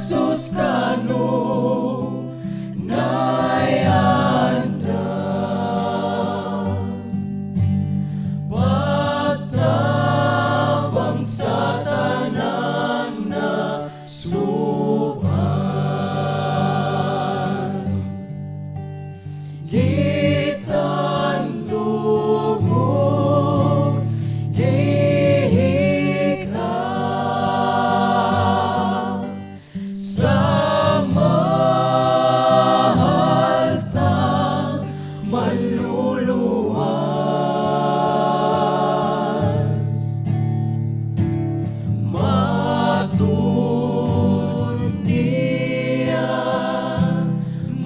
Suskano nayanda patabang sa tanan na suban gitan dugong gihika sa mahal tang manluluwas matud niya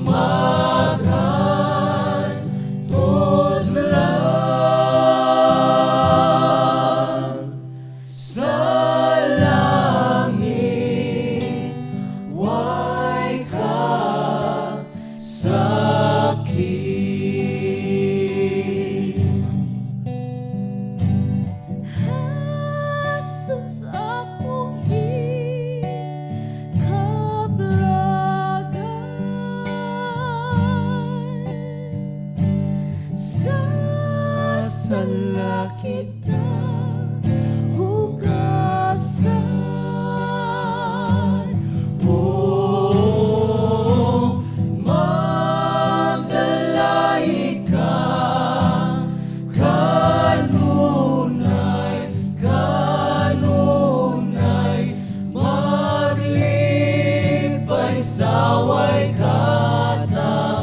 magan tuslang sa langit way ka sakit. Jesus akong ikablagan sa Sala kita hugasan. oh magdalay ka kanunay maglipay saway katapusan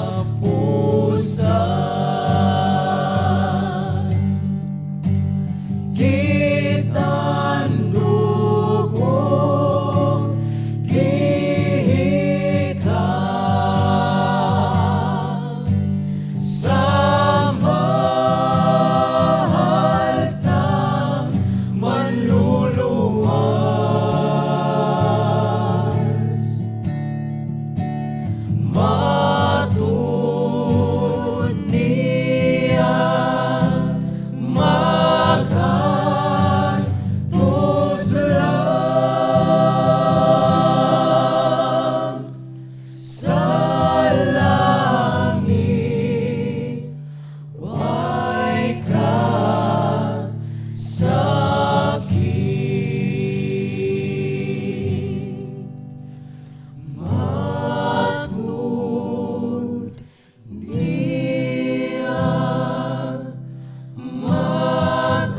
gitan dugong gihika sa mahal tang manluluwas matud niya magan tuslang sa langit way ka sakit matud niya magan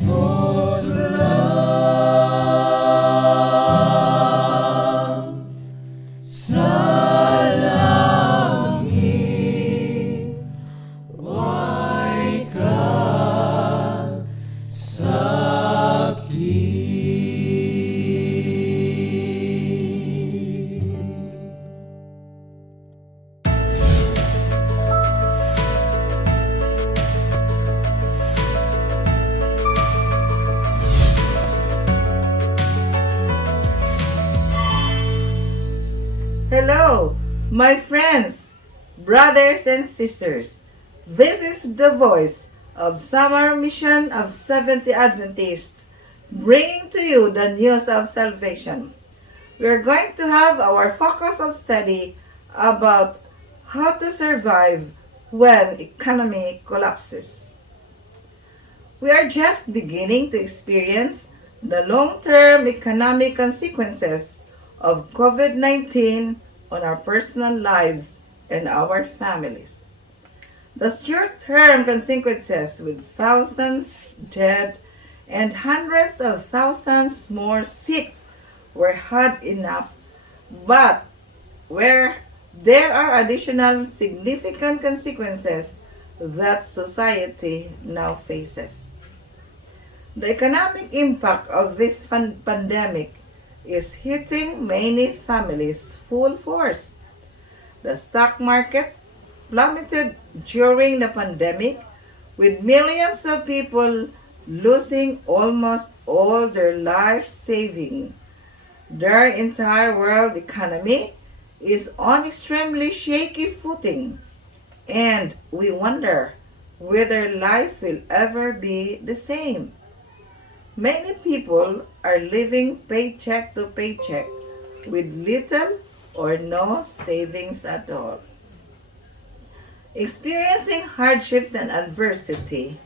tuslang sa langit way ka sakit. Hello, my friends, brothers and sisters. This is the voice of Summer Mission of Seventh-day Adventists, bringing to you the news of salvation. We are going to have our focus of study about how to survive when economy collapses. We are just beginning to experience the long-term economic consequences of COVID-19 on our personal lives and our families. The short-term consequences with thousands dead and hundreds of thousands more sick were hard enough, but where there are additional significant consequences that society now faces. The economic impact of this pandemic is hitting many families full force. The stock market plummeted during the pandemic, with millions of people losing almost all their life saving. Their entire world economy is on extremely shaky footing, and we wonder whether life will ever be the same. Many people are living paycheck to paycheck with little or no savings at all. Experiencing hardships and adversity,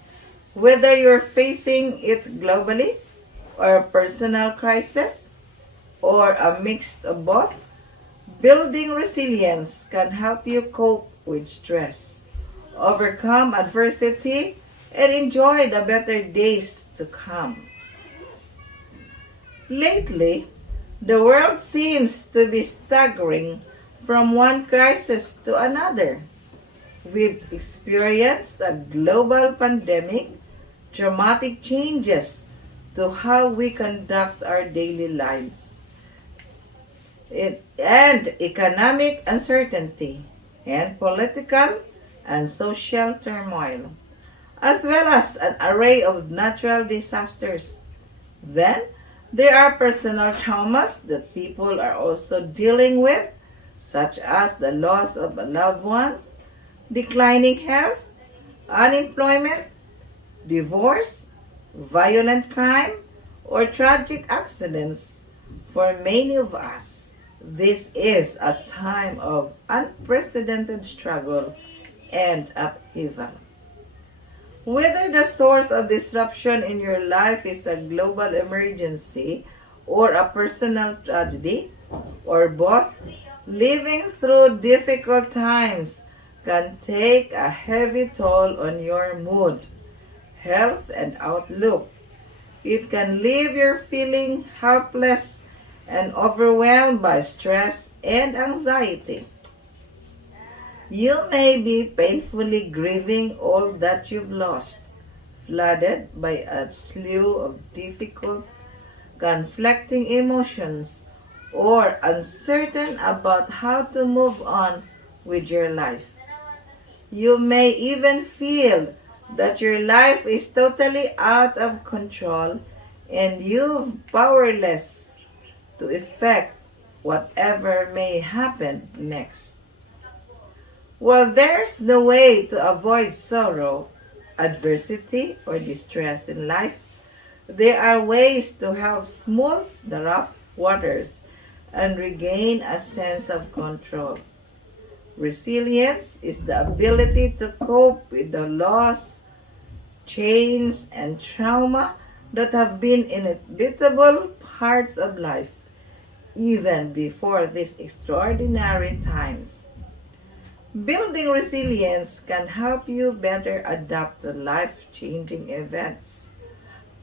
whether you're facing it globally or a personal crisis or a mix of both, building resilience can help you cope with stress, overcome adversity, and enjoy the better days to come. Lately, the world seems to be staggering from one crisis to another. We've experienced a global pandemic, dramatic changes to how we conduct our daily lives, and economic uncertainty, and political and social turmoil, as well as an array of natural disasters. Then, there are personal traumas that people are also dealing with, such as the loss of loved ones, declining health, unemployment, divorce, violent crime, or tragic accidents. For many of us, this is a time of unprecedented struggle and upheaval. Whether the source of disruption in your life is a global emergency or a personal tragedy, or both, living through difficult times can take a heavy toll on your mood, health, and outlook. It can leave you feeling helpless and overwhelmed by stress and anxiety. You may be painfully grieving all that you've lost, flooded by a slew of difficult, conflicting emotions, or uncertain about how to move on with your life. You may even feel that your life is totally out of control and you're powerless to effect whatever may happen next. While there's no way to avoid sorrow, adversity, or distress in life, there are ways to help smooth the rough waters and regain a sense of control. Resilience is the ability to cope with the loss, change, and trauma that have been inevitable parts of life, even before these extraordinary times. Building resilience can help you better adapt to life-changing events,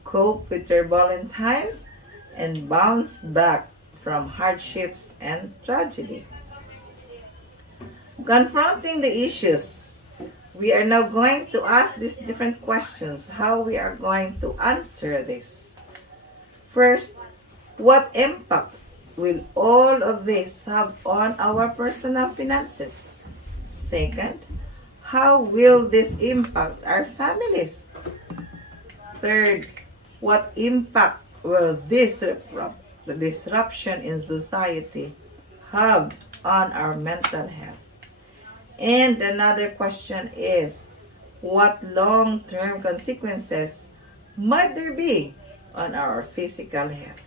cope with turbulent times, and bounce back from hardships and tragedy. Confronting the issues, we are now going to ask these different questions, how we are going to answer this. First, what impact will all of this have on our personal finances? Second, how will this impact our families? Third, what impact will this disruption in society have on our mental health? And another question is, what long-term consequences might there be on our physical health?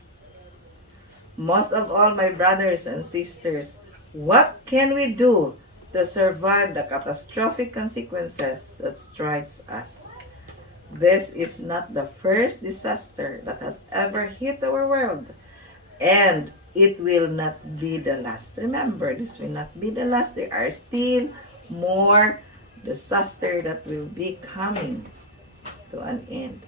Most of all, my brothers and sisters, what can we do to survive the catastrophic consequences that strikes us? This is not the first disaster that has ever hit our world, and it will not be the last. Remember, this will not be the last. There are still more disasters that will be coming to an end.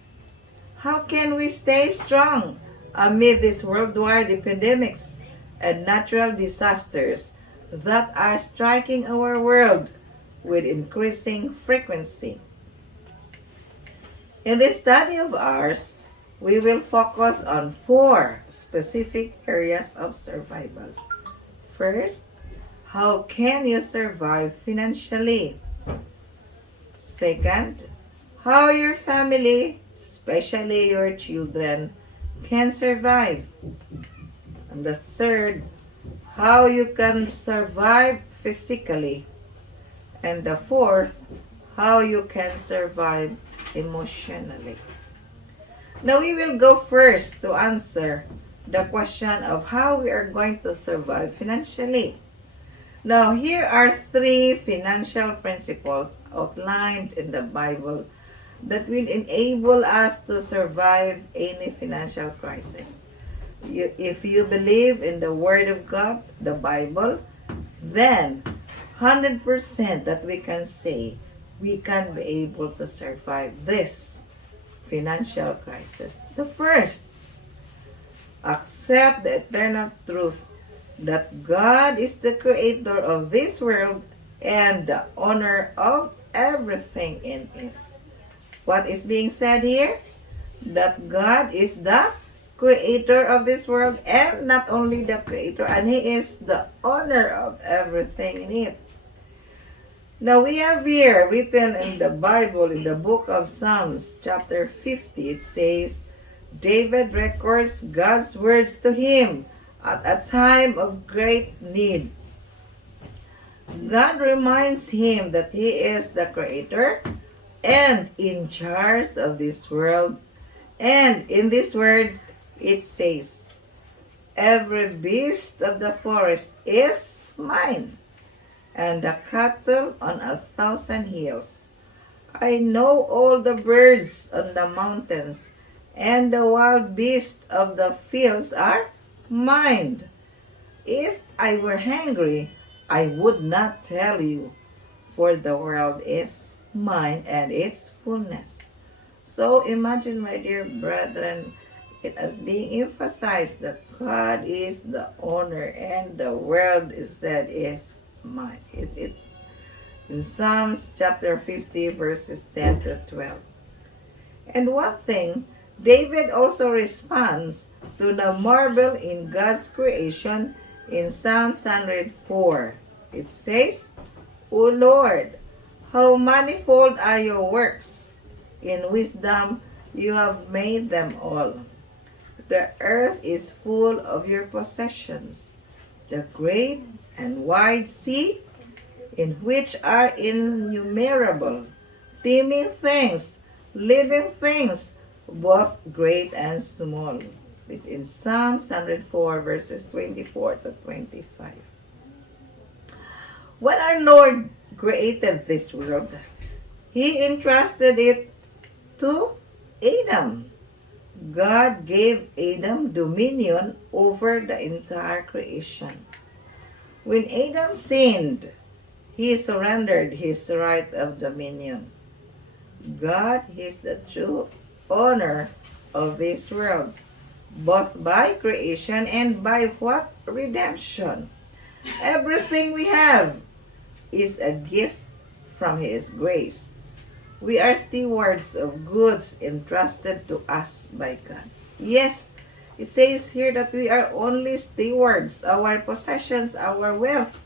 How can we stay strong amid these worldwide epidemics and natural disasters that are striking our world with increasing frequency? In this study of ours, we will focus on 4 specific areas of survival. First, how can you survive financially? Second, how your family, especially your children, can survive. And the third, how you can survive physically. And the fourth, how you can survive emotionally. Now we will go first to answer the question of how we are going to survive financially. Now here are 3 financial principles outlined in the Bible that will enable us to survive any financial crisis. If you believe in the Word of God, the Bible, then 100% that we can say we can be able to survive this financial crisis. The first, accept the eternal truth that God is the creator of this world and the owner of everything in it. What is being said here? That God is the creator of this world, and not only the creator, and He is the owner of everything in it. Now we have here written in the Bible, in the book of Psalms, chapter 50, it says, David records God's words to him at a time of great need. God reminds him that He is the creator and in charge of this world. And in these words, it says, every beast of the forest is mine, and the cattle on 1,000 hills. I know all the birds on the mountains, and the wild beasts of the fields are mine. If I were hungry, I would not tell you, for the world is mine and its fullness. So imagine, my dear brethren, it is being emphasized that God is the owner and the world is said is mine. Is it? In Psalms chapter 50 verses 10 to 12. And one thing, David also responds to the marvel in God's creation in Psalms 104. It says, O Lord, how manifold are your works! In wisdom you have made them all. The earth is full of your possessions, the great and wide sea, in which are innumerable, teeming things, living things, both great and small. It's in Psalms 104 verses 24 to 25. When our Lord created this world, He entrusted it to Adam. God gave Adam dominion over the entire creation. When Adam sinned, he surrendered his right of dominion. God is the true owner of this world, both by creation and by what? Redemption. Everything we have is a gift from His grace. We are stewards of goods entrusted to us by God. Yes, it says here that we are only stewards. Our possessions, our wealth,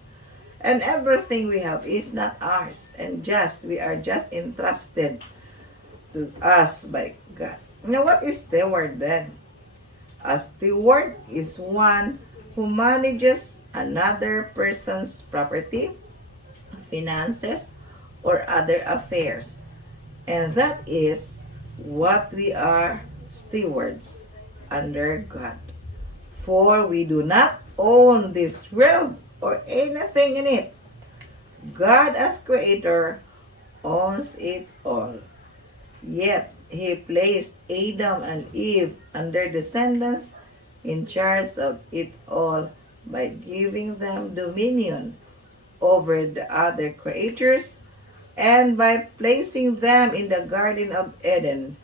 and everything we have is not ours. And we are just entrusted to us by God. Now, what is steward then? A steward is one who manages another person's property, finances, or other affairs. And that is what we are, stewards under God. For we do not own this world or anything in it. God as creator owns it all. Yet He placed Adam and Eve and their descendants in charge of it all by giving them dominion over the other creatures and by placing them in the Garden of Eden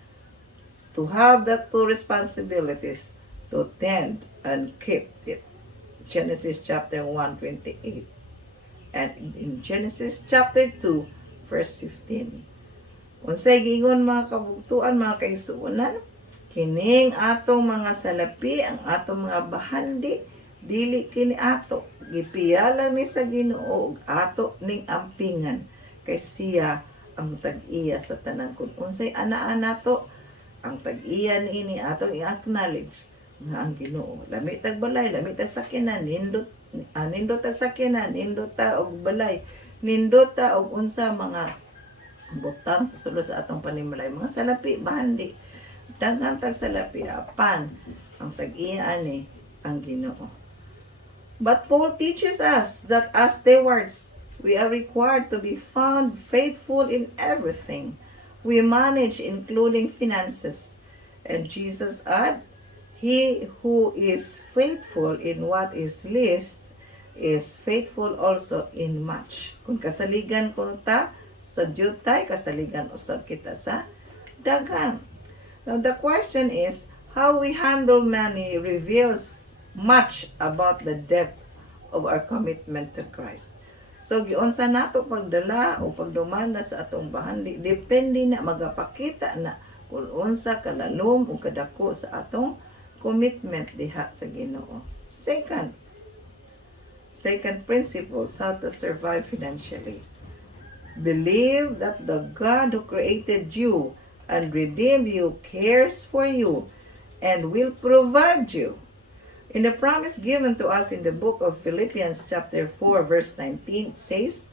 to have the two responsibilities to tend and keep it. Genesis chapter 1:28 and in Genesis chapter 2 verse 15. Unsay gingon mga kabugtuan, mga kaigsuonan, kining atong mga salapi, ang atong mga bahandi, dili kini ato, gipiyala ni sa Ginoo, ato ning ampingan, kay siya ang tag-iya sa tanan kun unsay anaa nato, ang tag-iya niini atong i-acknowledge nga ang Ginoo. Lami tag balay, lami tag sakyanan, nindot tag sakyanan, nindot ta og balay, nindot ta og unsa mga butang sa sulod sa atong panimulay, mga salapi, bahandi, Daghan tag salapi apan ang tag-iya ani ang Ginoo. But Paul teaches us that as stewards, we are required to be found faithful in everything we manage, including finances. And Jesus add, he who is faithful in what is least is faithful also in much. Kung kasaligan ko ta sa jutay, kasaligan usab kita sa daghan. Now the question is, how we handle money reveals much about the depth of our commitment to Christ. So giunsa nato pagdala o pagdumanda sa atong bahandi, depende na magapakita na kung unsa kalalom o kadako sa atong commitment diha sa Ginoo. Second principles, how to survive financially. Believe that the God who created you and redeemed you cares for you and will provide you. In the promise given to us in the book of Philippians chapter 4 verse 19, it says,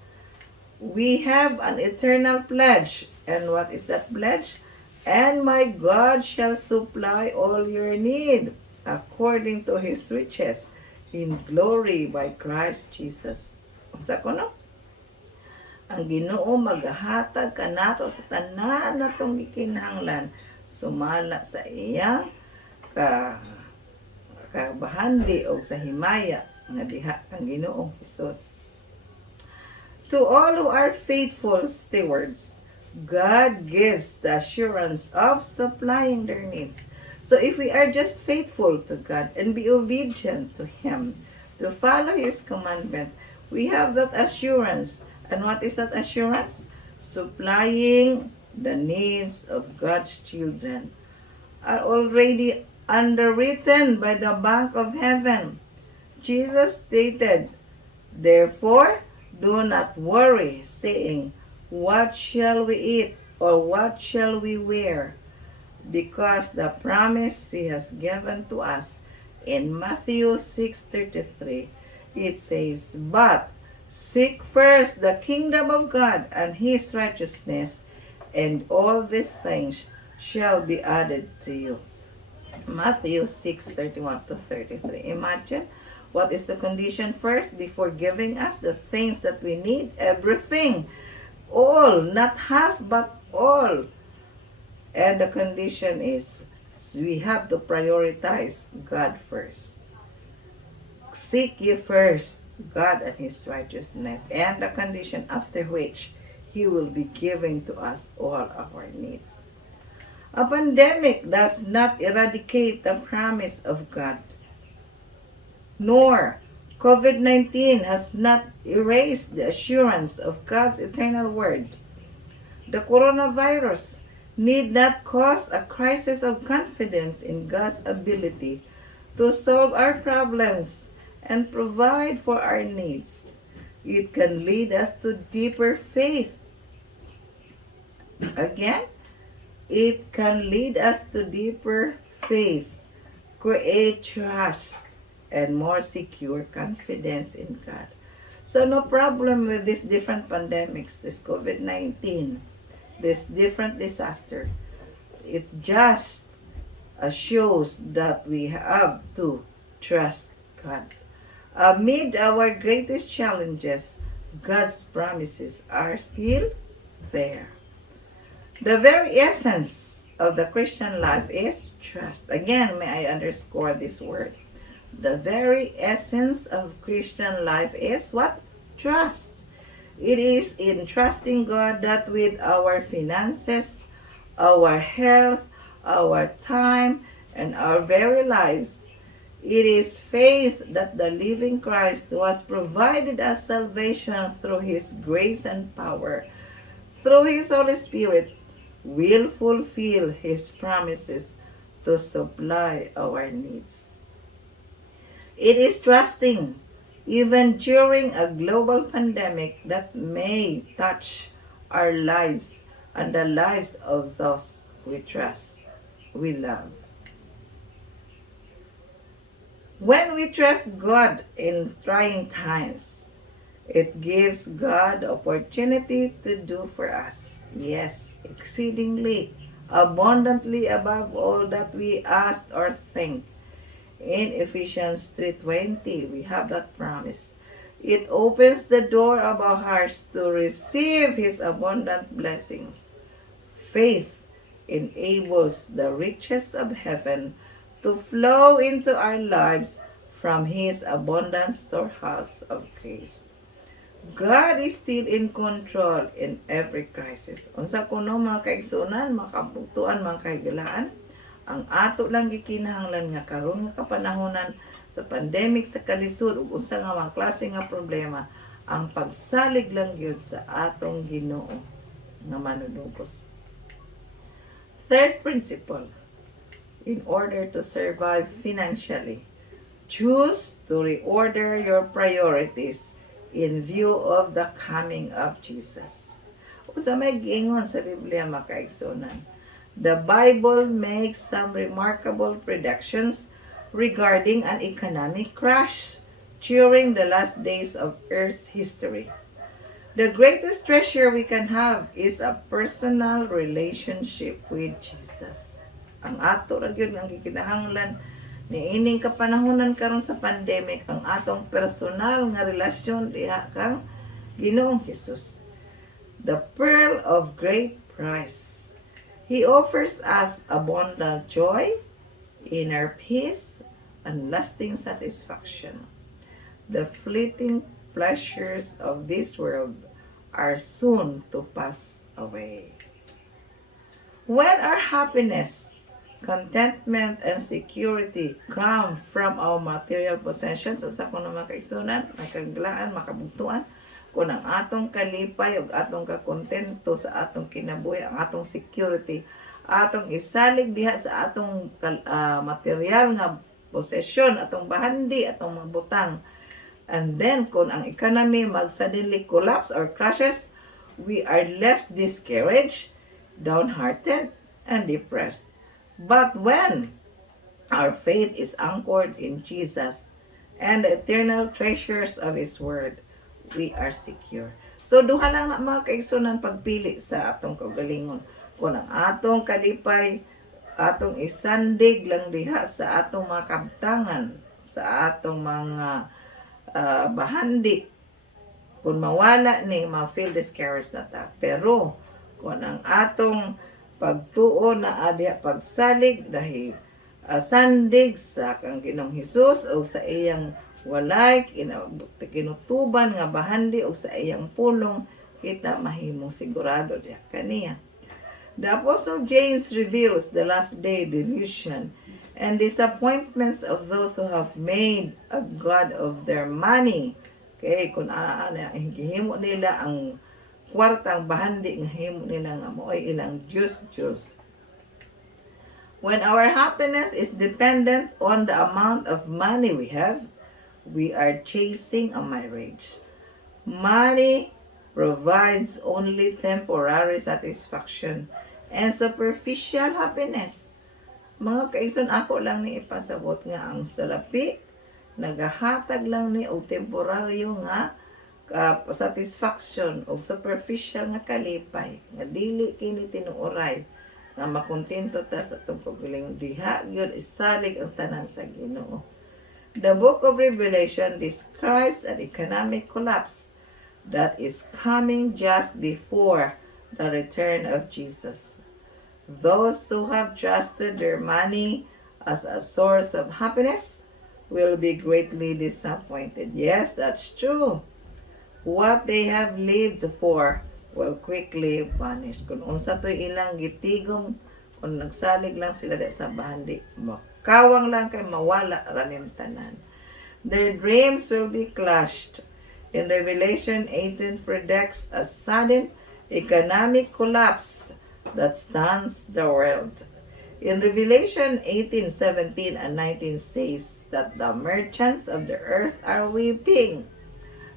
we have an eternal pledge. And what is that pledge? And my God shall supply all your need according to His riches in glory by Christ Jesus. Unsa ko no? Ang Ginoo maghatag kanato sa tanan natong gikinahanglan sumala sa iyang kabahandi o sa himaya nga diha ang Ginoong Hesus. To all who are faithful stewards, God gives the assurance of supplying their needs. So if we are just faithful to God and be obedient to Him, to follow His commandment, we have that assurance. And what is that assurance? Supplying the needs of God's children are already underwritten by the bank of heaven. Jesus stated, therefore, do not worry, saying, what shall we eat, or what shall we wear? Because the promise He has given to us in Matthew 6:33, it says, but seek first the kingdom of God and His righteousness, and all these things shall be added to you. Matthew 6:31-33. Imagine, what is the condition first before giving us the things that we need? Everything. All. Not half, but all. And the condition is, we have to prioritize God first. Seek ye first God and His righteousness, and the condition after which He will be giving to us all our needs. A pandemic does not eradicate the promise of God, nor COVID-19 has not erased the assurance of God's eternal word. The coronavirus need not cause a crisis of confidence in God's ability to solve our problems and provide for our needs. It can lead us to deeper faith. Again, it can lead us to deeper faith, create trust, and more secure confidence in God. So no problem with these different pandemics, this COVID-19, this different disaster. It just shows that we have to trust God. Amid our greatest challenges, God's promises are still there. The very essence of the Christian life is trust. Again, may I underscore this word. The very essence of Christian life is what? Trust. It is in trusting God that with our finances, our health, our time, and our very lives, it is faith that the living Christ was provided as salvation through His grace and power, through His Holy Spirit, will fulfill His promises to supply our needs. It is trusting, even during a global pandemic that may touch our lives and the lives of those we trust, we love. When we trust God in trying times, it gives God opportunity to do for us, yes, exceedingly abundantly above all that we ask or think. In Ephesians 3:20, we have that promise. It opens the door of our hearts to receive His abundant blessings. Faith enables the riches of heaven to flow into our lives from His abundant storehouse of grace. God is still in control in every crisis. Unsa kuno mga kaigsunan, makabugtuan, mga kaigalaan, ang ato lang gikinahanglan nga karon nga kapanahonan sa pandemic sa kalisod ug unsa nga mga klase nga problema, ang pagsalig lang gyud sa atong Ginoo nga manunugos. Third principle, in order to survive financially, choose to reorder your priorities in view of the coming of Jesus. Usa may giingon sa Biblia mga kaigsunan, the Bible makes some remarkable predictions regarding an economic crash during the last days of Earth's history. The greatest treasure we can have is a personal relationship with Jesus. Ang ato ra gyud ang gikinahanglan ni ining kapanahonan karon sa pandemic, ang atong personal nga relasyon diha kang Ginoong Hesus, the pearl of great price. He offers us abundant joy, inner peace, and lasting satisfaction. The fleeting pleasures of this world are soon to pass away. When our happiness, contentment, and security come from our material possessions, sa kuno mga kaisunan, makaglaan, makabugtuan, kung ang atong kalipay ug atong kakontento sa atong kinabuhi, ang atong security, atong isalig diha sa atong material nga possession, atong bahandi, atong mga butang. And then, kung ang economy suddenly collapse or crashes, we are left discouraged, downhearted, and depressed. But when our faith is anchored in Jesus and the eternal treasures of His Word, we are secure. So, duha lang na mga kaigsunan pagpili sa atong kaugalingon. Kung ang atong kalipay, atong isandig lang diha sa atong mga kabtangan, sa atong mga bahandi, kung mawala ni, ma-feel discouraged na ta. Pero, kung ang atong pagtuo na adya pagsalig dahil sandig sa kang Ginoong Hesus o sa iyang walay kinutuban nga bahandi o sa iyang pulong, kita mahimong sigurado diha kaniya. The Apostle James reveals the last day delusion and disappointments of those who have made a god of their money. Okay, kung hihimo nila ang kwartang bahandi nga himo nila nga mo'y ilang Diyos. When our happiness is dependent on the amount of money we have, we are chasing a mirage. Money provides only temporary satisfaction and superficial happiness. Mga kaigsoon, ako lang ni ipasabot nga ang salapi nagahatag lang ni og temporaryo nga satisfaction o superficial nga kalipay nga dili kini tinuoray nga makontento ta sa atong kaugalingon. Diha gyud isalig ang tanan sa Ginoo. The book of Revelation describes an economic collapse that is coming just before the return of Jesus. Those who have trusted their money as a source of happiness will be greatly disappointed. Yes, that's true. What they have lived for will quickly vanish. Kung unsa to'y ilang gitigom, kung nagsalig lang sila sa bahandi, makawang lang kay mawala ranim tanan. Their dreams will be clashed. In Revelation 18 predicts a sudden economic collapse that stuns the world. In Revelation 18:17 and 19 says that the merchants of the earth are weeping,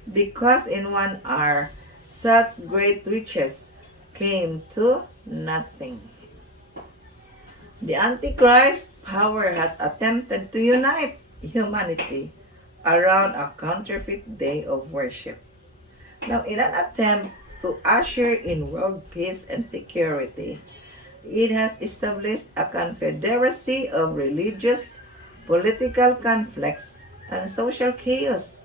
because in 1 hour such great riches came to nothing. The Antichrist power has attempted to unite humanity around a counterfeit day of worship. Now, in an attempt to usher in world peace and security, It has established a confederacy of religious, political conflicts, and social chaos.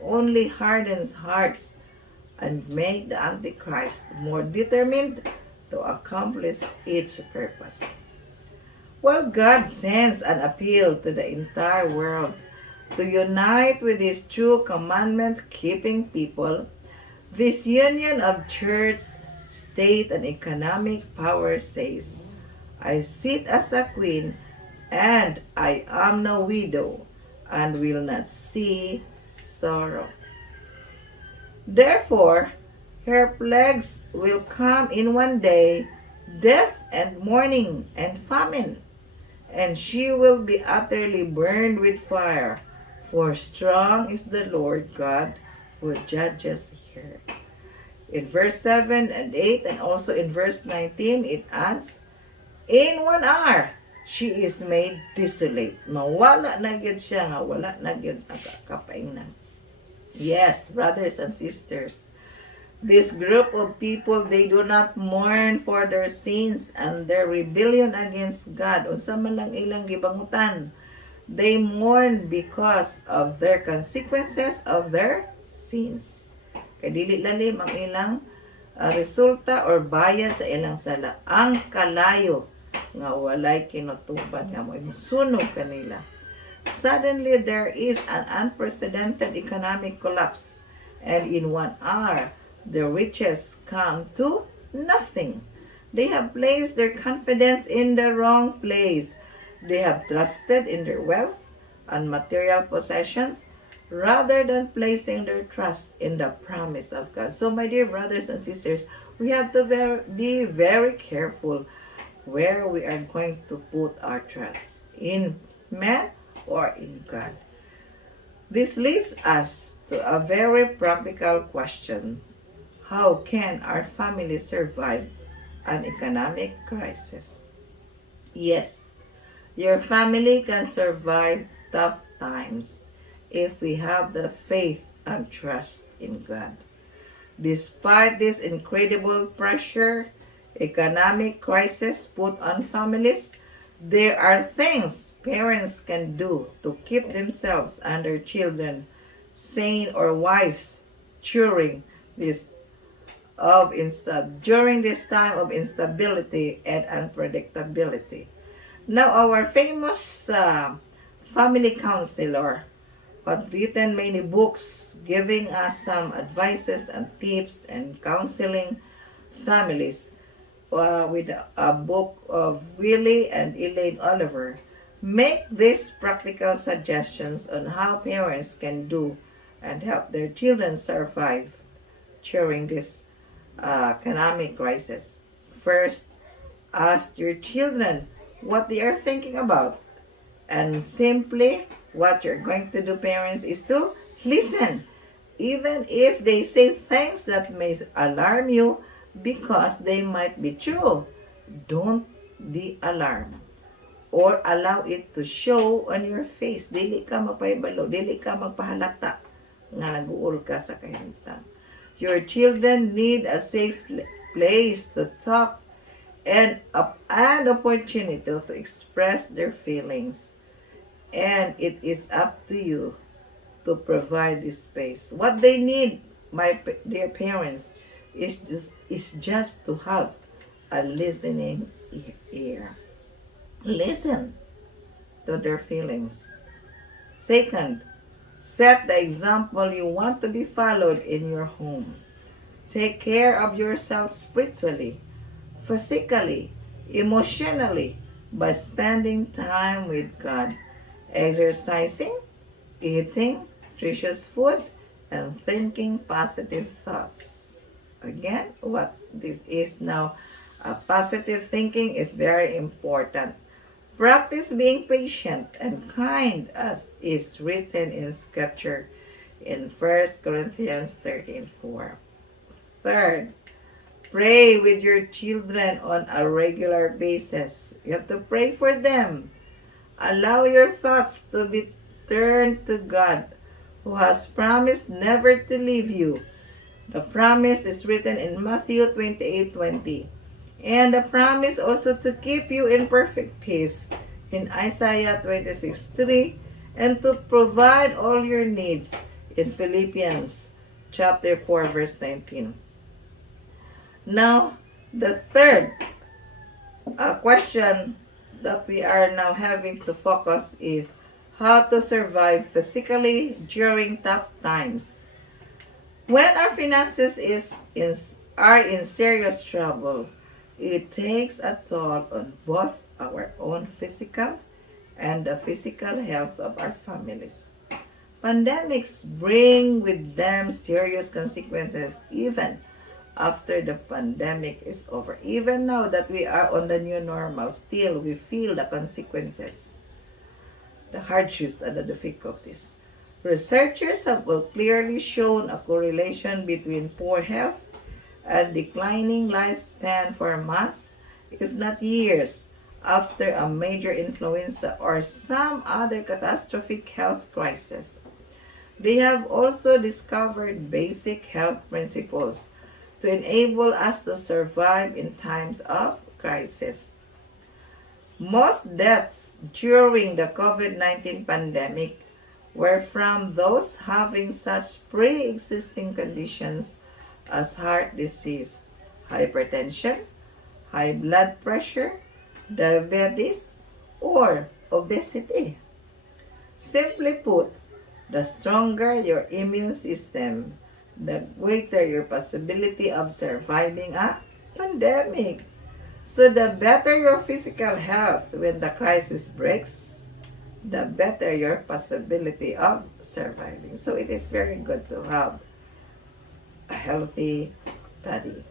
Only hardens hearts and make the Antichrist more determined to accomplish its purpose. While God sends an appeal to the entire world to unite with His true commandment-keeping people, this union of church, state, and economic power says, I sit as a queen, and I am no widow, and will not see sorrow. Therefore, her plagues will come in one day, death and mourning and famine, and she will be utterly burned with fire, for strong is the Lord God who judges her. In verse 7 and 8 and also in verse 19, it adds, in 1 hour, she is made desolate. Mawala na gyud siya nga wala na gyud kapaingnan. Yes, brothers and sisters, this group of people, they do not mourn for their sins and their rebellion against God. Unsa man lang ilang gibangutan. They mourn because of their consequences of their sins. Kay dili lalim ang ilang resulta or bayad sa ilang sala. Ang kalayo nga walay kinutuban nga mo'y musunog kanila. Suddenly, there is an unprecedented economic collapse, and in 1 hour, the riches come to nothing. They have placed their confidence in the wrong place. They have trusted in their wealth and material possessions rather than placing their trust in the promise of God. So, my dear brothers and sisters, we have to be very careful where we are going to put our trust, in man or in God. This leads us to a very practical question. How can our family survive an economic crisis? Yes, your family can survive tough times if we have the faith and trust in God. Despite this incredible pressure, economic crisis put on families, there are things parents can do to keep themselves and their children sane or wise during this time of instability and unpredictability. Now, our famous family counselor had written many books giving us some advices and tips and counseling families. With a book of Willie and Elaine Oliver, make these practical suggestions on how parents can do and help their children survive during this economic crisis. First, ask your children what they are thinking about. And simply, what you're going to do, parents, is to listen. Even if they say things that may alarm you, because they might be true, don't be alarmed or allow it to show on your face. Dili ka magpahibalo, dili ka magpahalata nga naguul ka sa kahimtang. Your children need a safe place to talk and an opportunity to express their feelings. And it is up to you to provide this space. What they need, my dear parents, is just to have a listening ear. Listen to their feelings. Second, set the example you want to be followed in your home. Take care of yourself spiritually, physically, emotionally, by spending time with God, exercising, eating nutritious food, and thinking positive thoughts. Again, what this is now, positive thinking is very important. Practice being patient and kind as is written in Scripture in 1 Corinthians 13:4. Third, pray with your children on a regular basis. You have to pray for them. Allow your thoughts to be turned to God, who has promised never to leave you. The promise is written in Matthew 28:20. And the promise also to keep you in perfect peace in Isaiah 26:3, and to provide all your needs in Philippians chapter 4 verse 19. Now, the third question that we are now having to focus is how to survive physically during tough times. When our finances are in serious trouble, it takes a toll on both our own physical and the physical health of our families. Pandemics bring with them serious consequences even after the pandemic is over. Even now that we are on the new normal, still we feel the consequences, the hardships, and the difficulties. Researchers have clearly shown a correlation between poor health and declining lifespan for months, if not years, after a major influenza or some other catastrophic health crisis. They have also discovered basic health principles to enable us to survive in times of crisis. Most deaths during the COVID-19 pandemic were from those having such pre-existing conditions as heart disease, hypertension, high blood pressure, diabetes, or obesity. Simply put, the stronger your immune system, the greater your possibility of surviving a pandemic. So the better your physical health when the crisis breaks, the better your possibility of surviving. So it is very good to have a healthy body.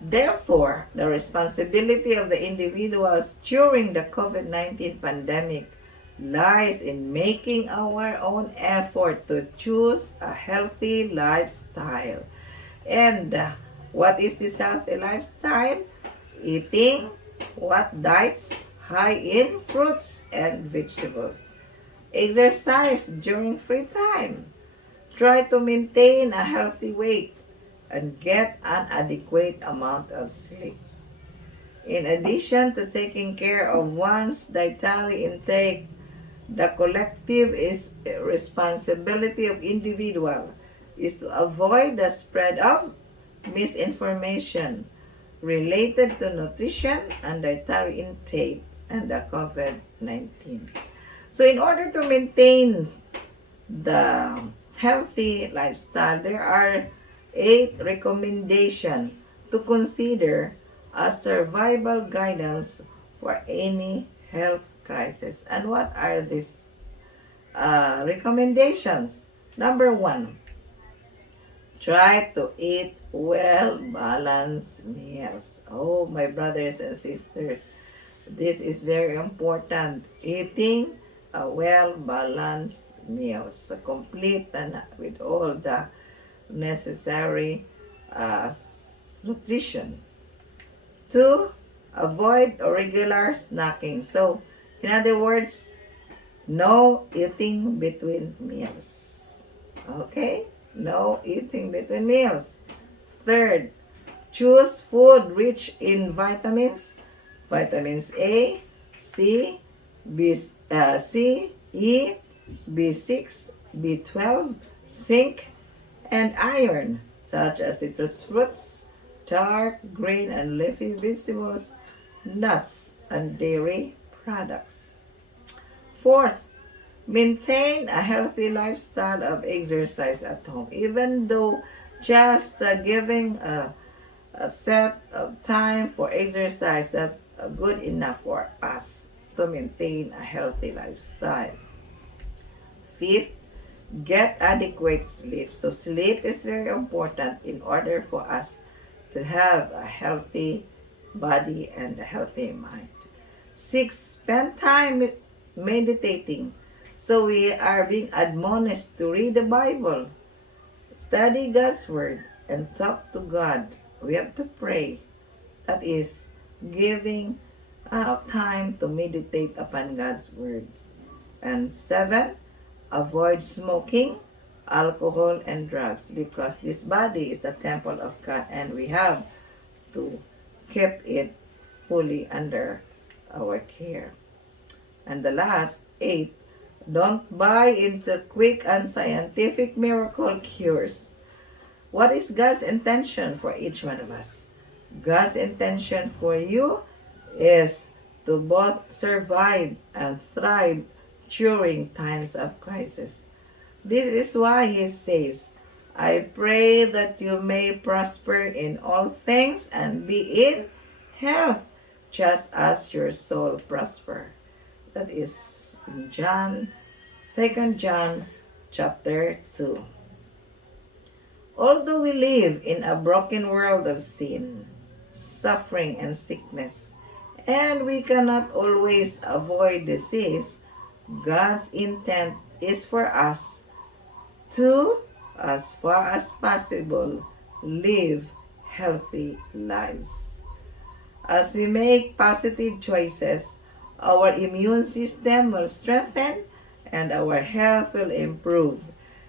Therefore, the responsibility of the individuals during the COVID-19 pandemic lies in making our own effort to choose a healthy lifestyle. And what is this healthy lifestyle? Eating what diets high in fruits and vegetables. Exercise during free time. Try to maintain a healthy weight and get an adequate amount of sleep. In addition to taking care of one's dietary intake, the collective responsibility of individual is to avoid the spread of misinformation related to nutrition and dietary intake and the COVID-19. So in order to maintain the healthy lifestyle, there are 8 recommendations to consider as survival guidance for any health crisis. And what are these recommendations? Number 1, try to eat well-balanced meals. Oh, my brothers and sisters, this is very important. Eating a well-balanced meals, complete and with all the necessary nutrition. 2, avoid irregular snacking. So, in other words, no eating between meals. Okay? No eating between meals. 3rd, choose food rich in vitamins. Vitamins A, C, E, B6, B12, zinc, and iron, such as citrus fruits, dark, green, and leafy vegetables, nuts, and dairy products. 4th, maintain a healthy lifestyle of exercise at home. Even though just giving a set of time for exercise, that's good enough for us to maintain a healthy lifestyle. 5th, get adequate sleep. So sleep is very important in order for us to have a healthy body and a healthy mind. 6, spend time meditating. So we are being admonished to read the Bible, study God's Word, and talk to God. We have to pray. That is giving time to meditate upon God's Word. And 7, avoid smoking, alcohol, and drugs, because this body is the temple of God and we have to keep it fully under our care. And the last, 8, don't buy into quick and scientific miracle cures. What is God's intention for each one of us? God's intention for you is to both survive and thrive during times of crisis. This is why He says, I pray that you may prosper in all things and be in health, just as your soul prosper. That is in 2 John chapter 2. Although we live in a broken world of sin, suffering, and sickness, and we cannot always avoid disease, God's intent is for us to, as far as possible, live healthy lives. As we make positive choices, our immune system will strengthen and our health will improve.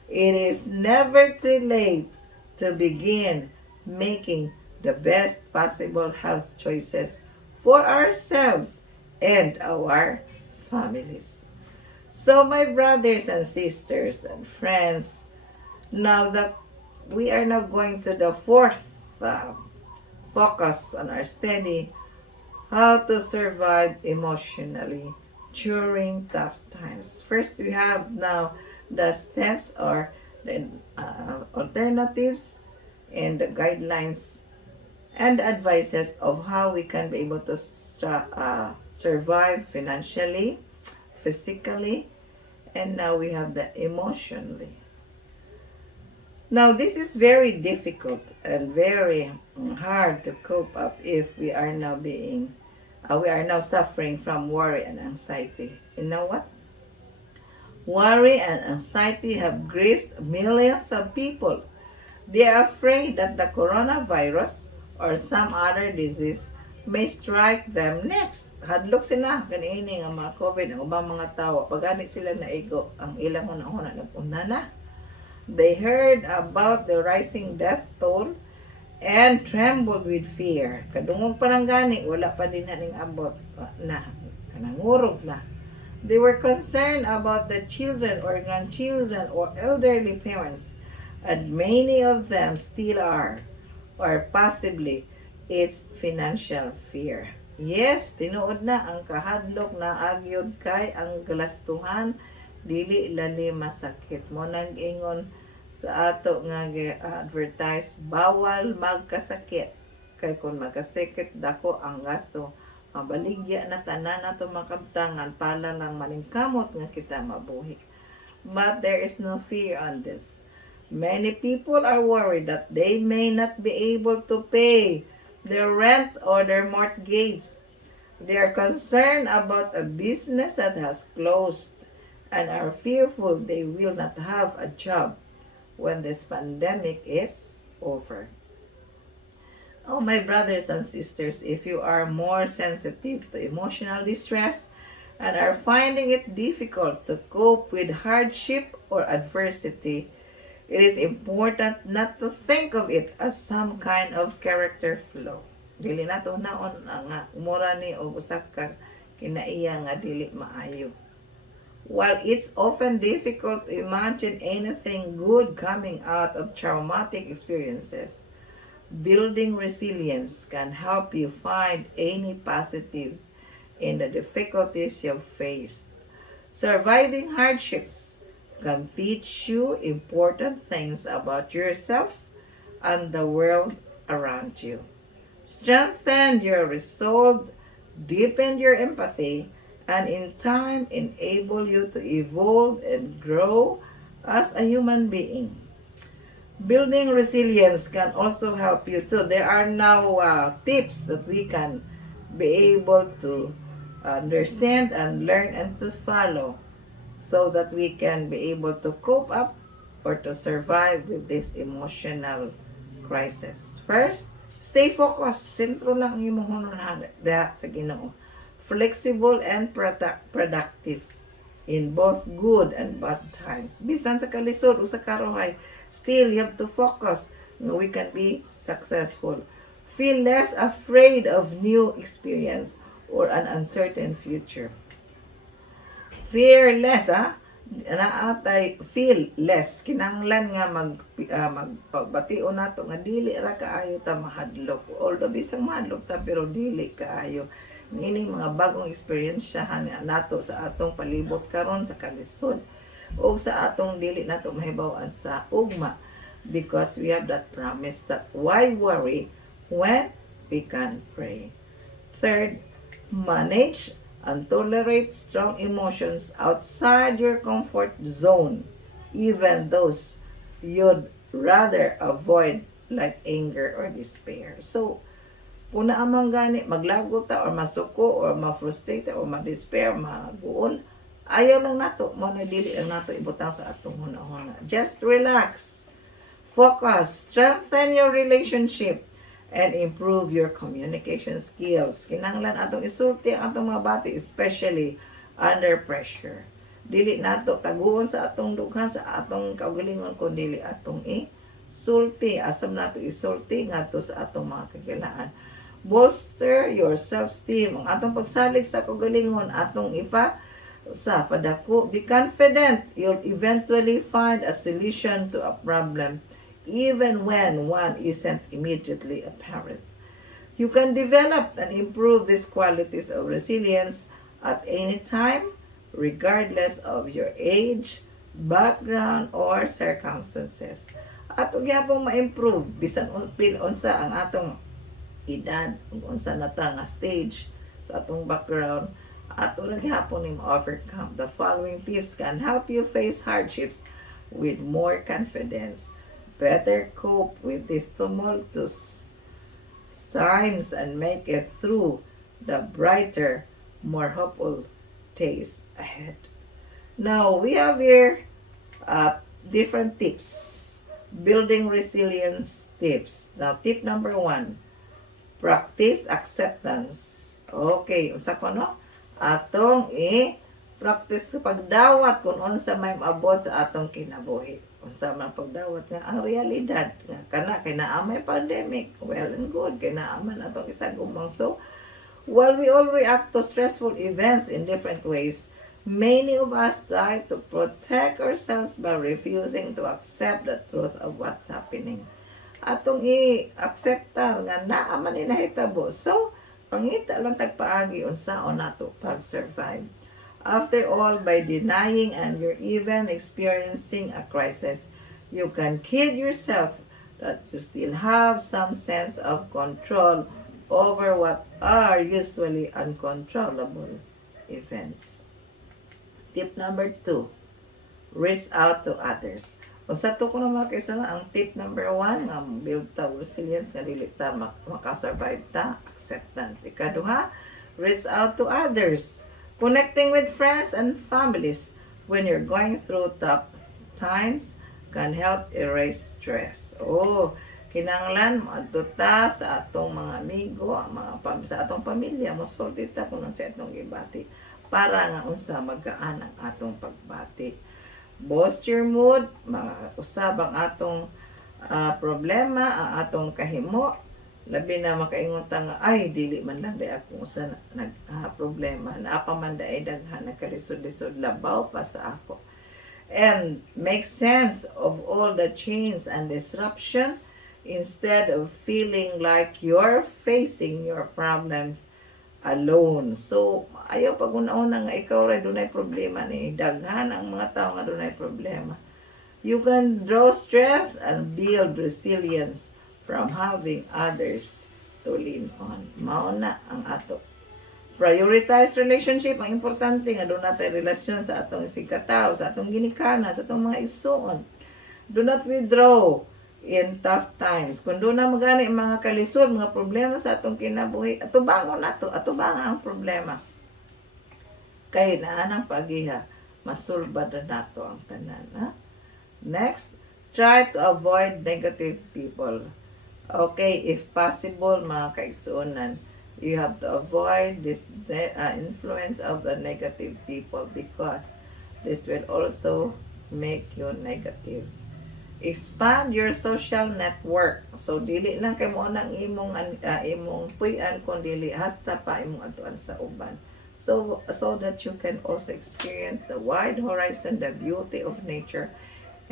It is never too late to begin making the best possible health choices for ourselves and our families. So, my brothers and sisters and friends, now that we are now going to the fourth focus on our study, how to survive emotionally during tough times. First, we have now the steps or the alternatives and the guidelines and advices of how we can be able to survive financially, physically, and now we have the emotionally. Now, this is very difficult and very hard to cope up if we are now suffering from worry and anxiety. You know what? Worry and anxiety have gripped millions of people. They are afraid that the coronavirus or some other disease may strike them next. Hadlok sila kanini nga mga COVID ang ubang mga tao. Pagani sila naigo ang ilang una-una nag-una na. They heard about the rising death toll and trembled with fear. Kadungog pa lang gani, wala pa din ning abot na. Nangurog na. They were concerned about the children or grandchildren or elderly parents, and many of them still are, or possibly it's financial fear. Yes, tinuod na ang kahadlok na agyod kay ang galastuhan dili lali masakit mo nag-ingon sa ato nga advertise bawal magkasakit kay kung magkasakit dako ang gasto mabaligya na tanan nato makabtangan pala lang maningkamot nga kita mabuhi. But there is no fear on this. Many people are worried that they may not be able to pay their rent or their mortgage. They are concerned about a business that has closed and are fearful they will not have a job when this pandemic is over. Oh, my brothers and sisters, if you are more sensitive to emotional distress and are finding it difficult to cope with hardship or adversity, it is important not to think of it as some kind of character flaw. Dili na to naon nga mura ni o usak ka kinaiya nga dili maayo. While it's often difficult to imagine anything good coming out of traumatic experiences, building resilience can help you find any positives in the difficulties you've faced. Surviving hardships can teach you important things about yourself and the world around you. Strengthen your resolve, deepen your empathy, and in time enable you to evolve and grow as a human being. Building resilience can also help you too. There are now tips that we can be able to understand and learn and to follow so that we can be able to cope up or to survive with this emotional crisis. First, stay focused. Sentro lang ang imong hunahana sa Ginoo. Flexible and productive in both good and bad times. Bisan sa kalisod o sa karuhay, still you have to focus. We can be successful. feel less afraid of new experience or an uncertain future. Fearless, naatay feel less kinahanglan nga magpagbation nato nga dili ra kaayo ta mahadlok, although bisang mahadlok ta pero dili kaayo. Nining mga bagong eksperyensyahan nato sa atong palibot karon sa kalisod o sa atong dili nato mahibaw-an sa ugma, because we have that promise that why worry when we can pray. Third, manage and tolerate strong emotions outside your comfort zone, even those you'd rather avoid, like anger or despair. So, kung naamang gani, maglago ta or masuko or ma-frustrate or ma-despair, maguol, ayaw lang nato, mo na dili lang nato ibutang sa atong huna-huna. Just relax, focus, strengthen your relationship, and improve your communication skills. Kinahanglan atong isulti ang atong mga bati, especially under pressure. Dili nato taguon sa atong dughan, sa atong kaugalingon, kung dili atong isulti. Asam nato isulti ngadto sa atong mga kagilaan. Bolster your self-esteem. Ang atong pagsalig sa kaugalingon, atong sa padako. Be confident you'll eventually find a solution to a problem, even when one isn't immediately apparent. You can develop and improve these qualities of resilience at any time, regardless of your age, background, or circumstances. At gyapon ma-improve bisan unsa ang atong edad, unsa na ta nga stage sa atong background, at gyapon ni ma-overcome. The following tips can help you face hardships with more confidence, better cope with these tumultuous times, and make it through the brighter, more hopeful days ahead. Now, we have here different tips, building resilience tips. Now, tip number 1, practice acceptance. Okay, unsa ko no? Atong practice sa pagdawat kung unsa may maabot sa atong kinabuhi. Unsa man pagdawat nga ang realidad nga kana kay naa may pandemic, well and good, kay naa man atong isagumang. So while we all react to stressful events in different ways, many of us try to protect ourselves by refusing to accept the truth of what's happening. Atong i-acceptar nga naa man inahitabo. So pangita lang tagpaagi unsaon nato pag-survive. After all, by denying and you're even experiencing a crisis, you can kid yourself that you still have some sense of control over what are usually uncontrollable events. Tip number 2, reach out to others. Kung sa to ko na mga kaisuna, ang tip number 1, nga build ta resilience, nga dili ta makasurvive ta, acceptance. Ikaduha, reach out to others. Connecting with friends and families when you're going through tough times can help erase stress. Kinahanglan maadto ta sa atong mga amigo, sa atong pamilya, mosulti ta kung sa atong gibati para nga unsa magaan ang atong pagbati. Boost your mood, usab ang atong problema, ang atong kahimo. Labi na makaingon ta nga ay dili man lang day ako sa problema, naapa man day daghan nagkalisod-lisod, labaw pa sa ako. And make sense of all the change and disruption instead of feeling like you're facing your problems alone. So ayaw pag una-una nga ikaw ray dunay problema, ni daghan ang mga tao nga dunay problema. You can draw strength and build resilience from having others to lean on. Mauna ang ato. Prioritize relationship. Ang importante nga doon natin relasyon sa atong sikataw, sa atong ginikana, sa atong mga igsoon. Do not withdraw in tough times. Kung doon na magani mga kalisod, mga problema sa atong kinabuhi, atubangon nato, atubangan ang problema. Kay naanang pagiha, masulbad na nato ang tanan. Ha? Next, try to avoid negative people. Okay, if possible, mga kaigsuonan, you have to avoid this influence of the negative people, because this will also make you negative. Expand your social network. So dili lang kay mo nang imong puy-an kun dili hasta pa imong atuan sa uban. So that you can also experience the wide horizon, the beauty of nature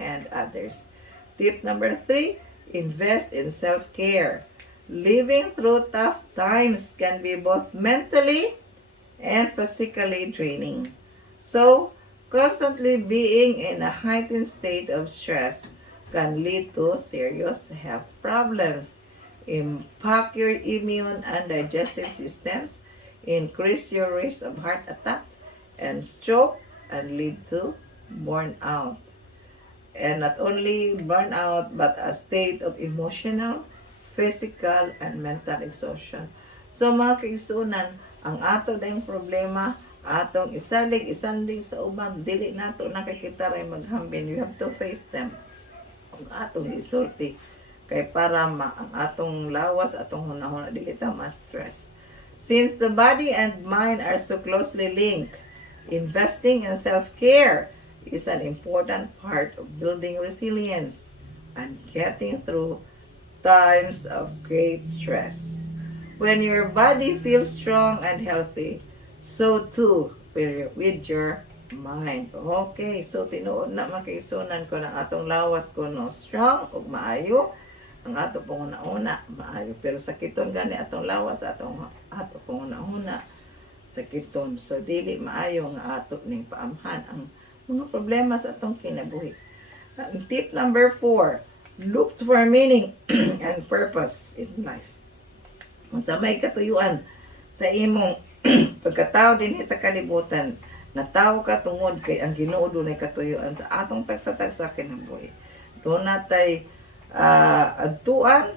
and others. Tip number 3, invest in self-care. Living through tough times can be both mentally and physically draining. So, constantly being in a heightened state of stress can lead to serious health problems, impact your immune and digestive systems, increase your risk of heart attack and stroke, and lead to burnout. And not only burnout, but a state of emotional, physical, and mental exhaustion. So mga kaigsunan, ang ato dayong problema, atong isandig sa uban, dili nato nakikita ray maghambin. You have to face them. Ang atong isulti kay para ang atong lawas, atong hunahuna, dili ta ma-stress. Since the body and mind are so closely linked, investing in self-care is an important part of building resilience and getting through times of great stress. When your body feels strong and healthy, so too with your mind. Okay, so tinuod na makaisunan ko na atong lawas ko no strong ug maayo. Ang ato pong una maayo, pero sakiton gani atong lawas, ato pong una sakiton. So dili maayo nga ato ning paamhan ang mga problema sa atong kinabuhi. Tip number 4, look for meaning and purpose in life. Kung sa may katuyuan sa imong pagkatao dinhi sa kalibutan, natawo ka tungod kay ang Ginoo dunay katuyuan sa atong tagsa-tagsa kinabuhi. Do natay adtuan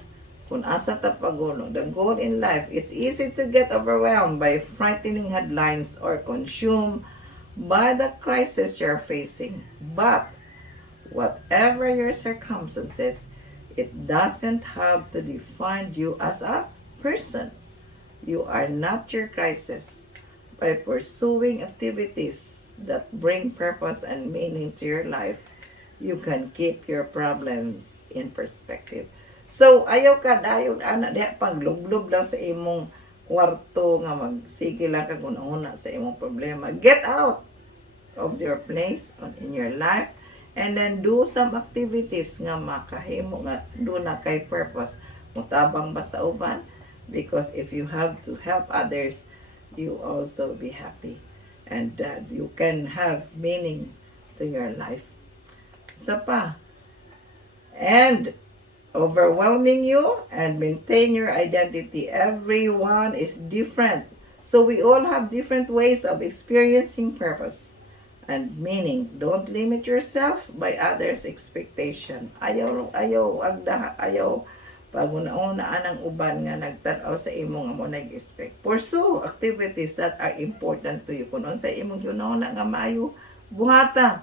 kung asa ta pagulo. The goal in life, it's easy to get overwhelmed by frightening headlines or consumed by the crisis you're facing. But whatever your circumstances, it doesn't have to define you as a person. You are not your crisis. By pursuing activities that bring purpose and meaning to your life, you can keep your problems in perspective. So, ayaw ka dayon ana diha paglublob lang sa imong kwarto nga magsige lang ka una sa imong problema. Get out of your place in your life and then do some activities nga makahimo nga do na kay purpose. Mutabang ba sa uban? Because if you have to help others, you also be happy and you can have meaning to your life. Isa pa, and overwhelming you and maintain your identity. Everyone is different. So we all have different ways of experiencing purpose and meaning. Don't limit yourself by others' expectation. Ayaw pag-una-unaan ang uban nga nagtanaw sa imong amo nag-expect. Pursue activities that are important to you. Kung sa imong yunona nga maayo, buhata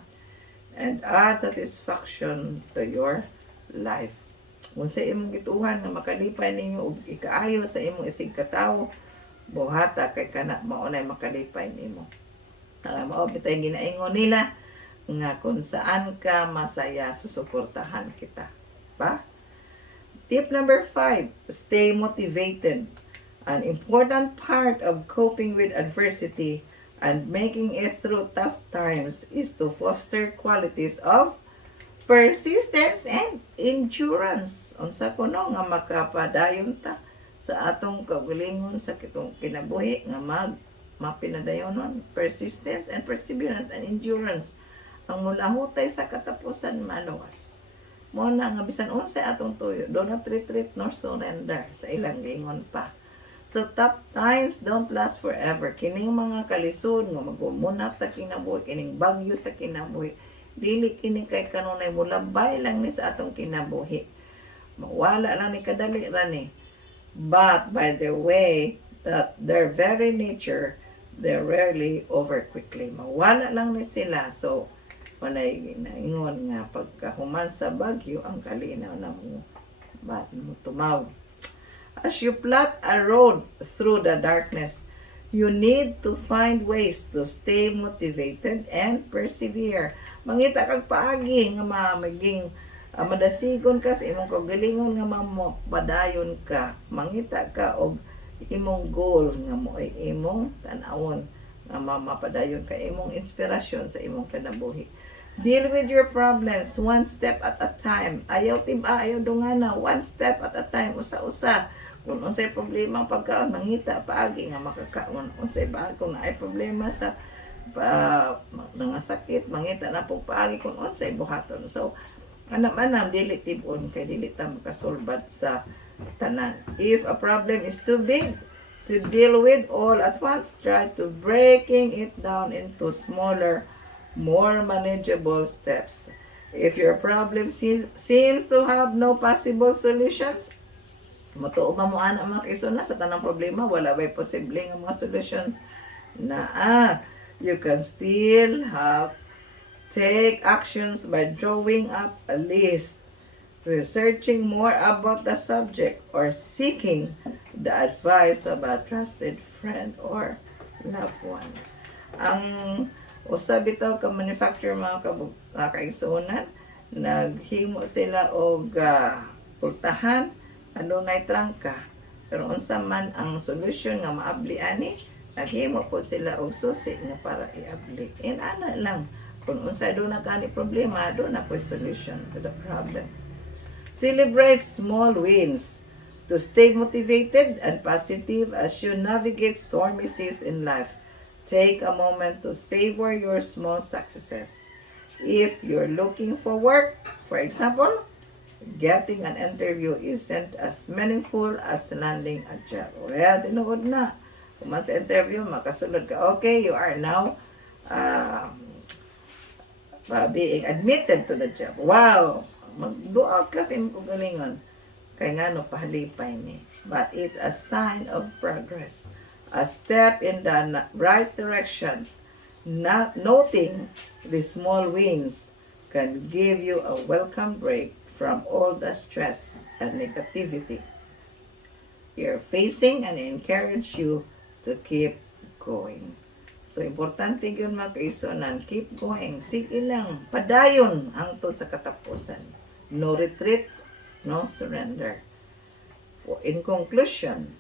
and add satisfaction to your life. Kung sa imong gituhan nga makalipay ninyo og ikaayo sa imong isig katawo, buhata kay kana maunay makalipay nimo. Mao bitay ginaingon nila nga kung saan ka masaya susuportahan kita. Pa? Tip number 5, stay motivated. An important part of coping with adversity and making it through tough times is to foster qualities of persistence and endurance. Unsa kuno nga makapadayon ta sa atong kaugalingon sa kitong kinabuhi nga mapinadayonon. Persistence and perseverance and endurance ang mulahutay sa katapusan maluwas. Mo na nga bisan unsay atong tuyo, do not retreat nor surrender sa ilang gingon pa. So tough times don't last forever. Kining mga kalisod nga magumunap sa kinabuhi, kining bagyo sa kinabuhi, dili kini kay kanunay mulabay lang ni sa atong kinabuhi. Mawala lang ni kadali ra ni. But by their way, that their very nature, they rarely over quickly. Mawala lang ni sila. So panay naingon nga pagkahuman sa bagyo ang kalinaw na mo tumaw. As you plot a road through the darkness, you need to find ways to stay motivated and persevere. Mangita kag paagi nga maging madasigon ka sa imong kagalingon nga mapadayon ka, mangita ka og imong goal nga mo ay imong tan-awon nga mapadayon ka, imong inspirasyon sa imong kinabuhi. Deal with your problems one step at a time. Ayaw tiba, ayaw dungana, one step at a time, usa-usa. Kung unsay problema ang pagkaon, mangita paagi nga makakaon. Unsay ba kung naay problema sa mga sakit, mangita na po paagi kung unsay buhaton. So, anam-anam, dili tibon kay dili ta makasolbad sa tanan. If a problem is too big to deal with all at once, try to breaking it down into smaller, more manageable steps. If your problem seems to have no possible solutions, matuo pa mo ana mga kaisuna sa tanang problema, wala ba'y posible nga mga solution na you can still take actions by drawing up a list, researching more about the subject, or seeking the advice of a trusted friend or loved one. Ang usab bitaw ka manufacturer mga kaigsunan, naghimo sila og pultahan adunay trangka, pero unsa man ang solusyon nga maabli ani, naghimo po sila og susi nga para iabli. And ana lang kung unsa do na kani problema, do na po solution to the problem. Celebrate small wins to stay motivated and positive as you navigate stormy seas in life. Take a moment to savor your small successes. If you're looking for work, for example, getting an interview isn't as meaningful as landing a job. Well, tinuod na. Kung sa interview, makasulod ka. Okay, you are now being admitted to the job. Wow! Magduak ka sa imong galingon. Kaya nga no, pahalipay ni. But it's a sign of progress. A step in the right direction. Not noting the small wins can give you a welcome break from all the stress and negativity you're facing and encourage you to keep going. So, importante yun mga kaisunan, keep going. Sige lang, padayon hangtod sa katapusan. No retreat, no surrender. In conclusion,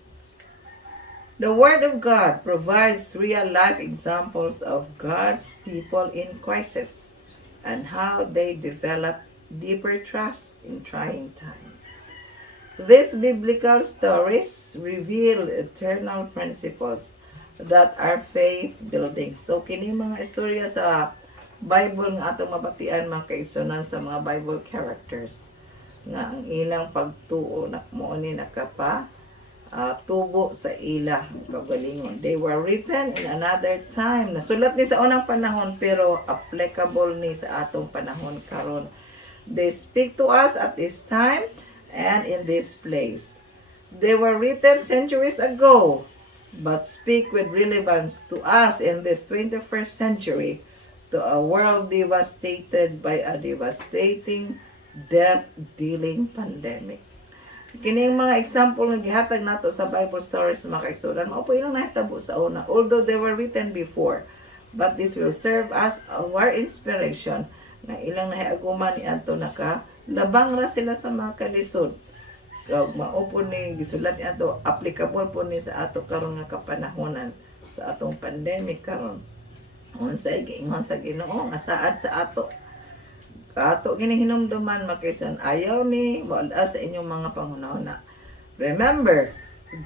the Word of God provides real-life examples of God's people in crisis and how they develop deeper trust in trying times. These biblical stories reveal eternal principles that are faith-building. So, kini mga istorya sa Bible nga atong mabatian mga kaisunan sa mga Bible characters nga ang ilang pagtuo na mo ni nakapa tubo sa ila kagalingon. They were written in another time. Nasulat ni sa unang panahon pero applicable ni sa atong panahon karon. They speak to us at this time and in this place. They were written centuries ago but speak with relevance to us in this 21st century, to a world devastated by a devastating death-dealing pandemic. Kining mga example nga gihatag nato sa Bible stories mga kaigsunan, mao po ilang nahitabo sa una, although they were written before, but this will serve as our inspiration nga ilang nahiaguman ni Anto naka labang ra sila sa mga kalisod. Mao po ni gisulat ni Anto, applicable po ni sa ato karon nga kapanahonan sa atong pandemic karon. Unsay giingon sa Ginoo nga saad sa ato ginihinumduman makaisan, ayaw ni wala sa inyong mga pangunahuna. Remember,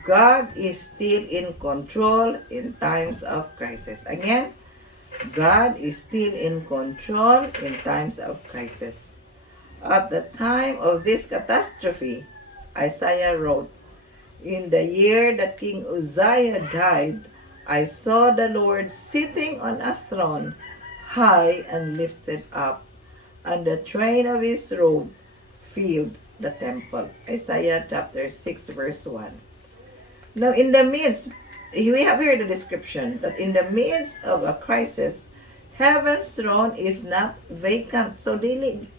God is still in control in times of crisis. Again, God is still in control in times of crisis. At the time of this catastrophe, Isaiah wrote, "In the year that King Uzziah died, I saw the Lord sitting on a throne, high and lifted up, and the train of his robe filled the temple." Isaiah chapter 6 verse 1. Now in the midst, we have here the description that in the midst of a crisis, heaven's throne is not vacant. So dili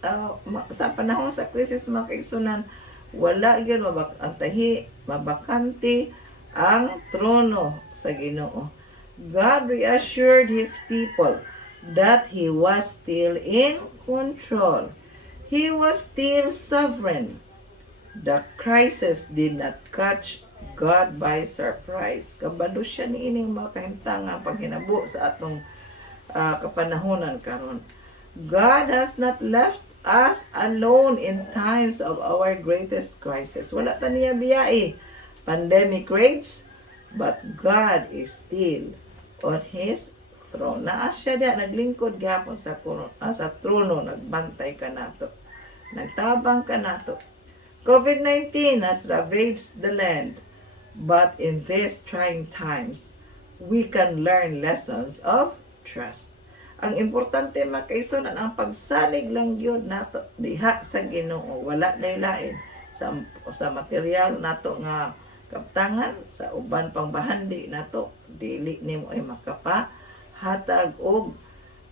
sa panahon sa crisis mga kaigsunan, wala gyud mabakante ang trono sa Ginoo. God reassured his people that He was still in control. He was still sovereign. The crisis did not catch God by surprise. Kabalo siya ni ining mga kahimtangang paghinabo sa atong kapanahonan karon. God has not left us alone in times of our greatest crisis. Wala ta niya biyai. Pandemic rages, but God is still on His throne. Naa siya diya, naglingkod gihapon sa trono, nagbantay ka nato. Nagtabang ka nato. COVID-19 has ravaged the land, but in these trying times, we can learn lessons of trust. Ang importante makaisunan ang pagsalig lang yun nato diha sa Ginoo, wala lain sa material nato nga kaptangan, sa uban pang bahandi nato dili nimo ay makapahatag og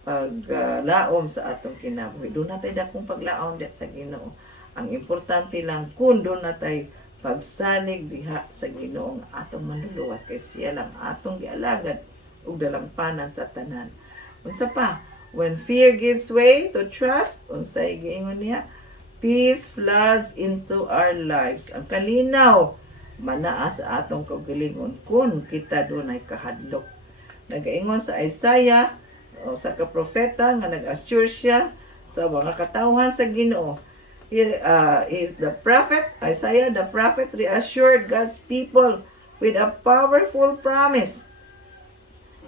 paglaom sa atong kinabuhi. Doon natay dakong paglaom diha sa Ginoo. Ang importante lang kung doon natay pagsalig diha sa Ginoo nga atong manluluwas kay siya lang atong gialagad ug dalampanan sa tanan. Unsa pa, when fear gives way to trust, unsay giingon niya, peace floods into our lives. Ang kalinaw manaa sa atong kaugalingon kung kita dunay kahadlok. Nagaingon sa Isaiah o sa kaprofeta nga nag-assure siya sa mga katawhan sa Ginoo. Is the prophet Isaiah the prophet reassured God's people with a powerful promise.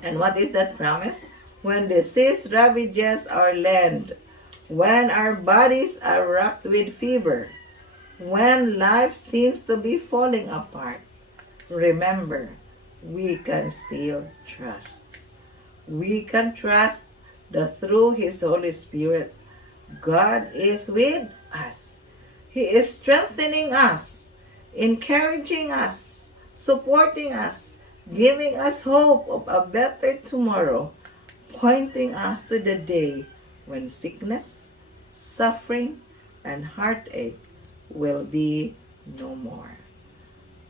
And what is that promise? When disease ravages our land, when our bodies are racked with fever, when life seems to be falling apart, remember, we can still trust. We can trust that through His Holy Spirit, God is with us. He is strengthening us, encouraging us, supporting us, giving us hope of a better tomorrow, pointing us to the day when sickness, suffering, and heartache will be no more.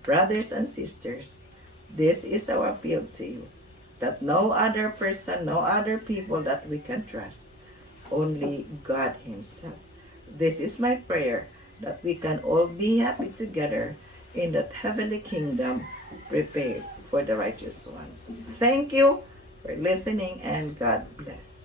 Brothers and sisters, this is our appeal to you, that no other person, no other people that we can trust, only God Himself. This is my prayer, that we can all be happy together in that heavenly kingdom prepared for the righteous ones. Thank you for listening, and God bless.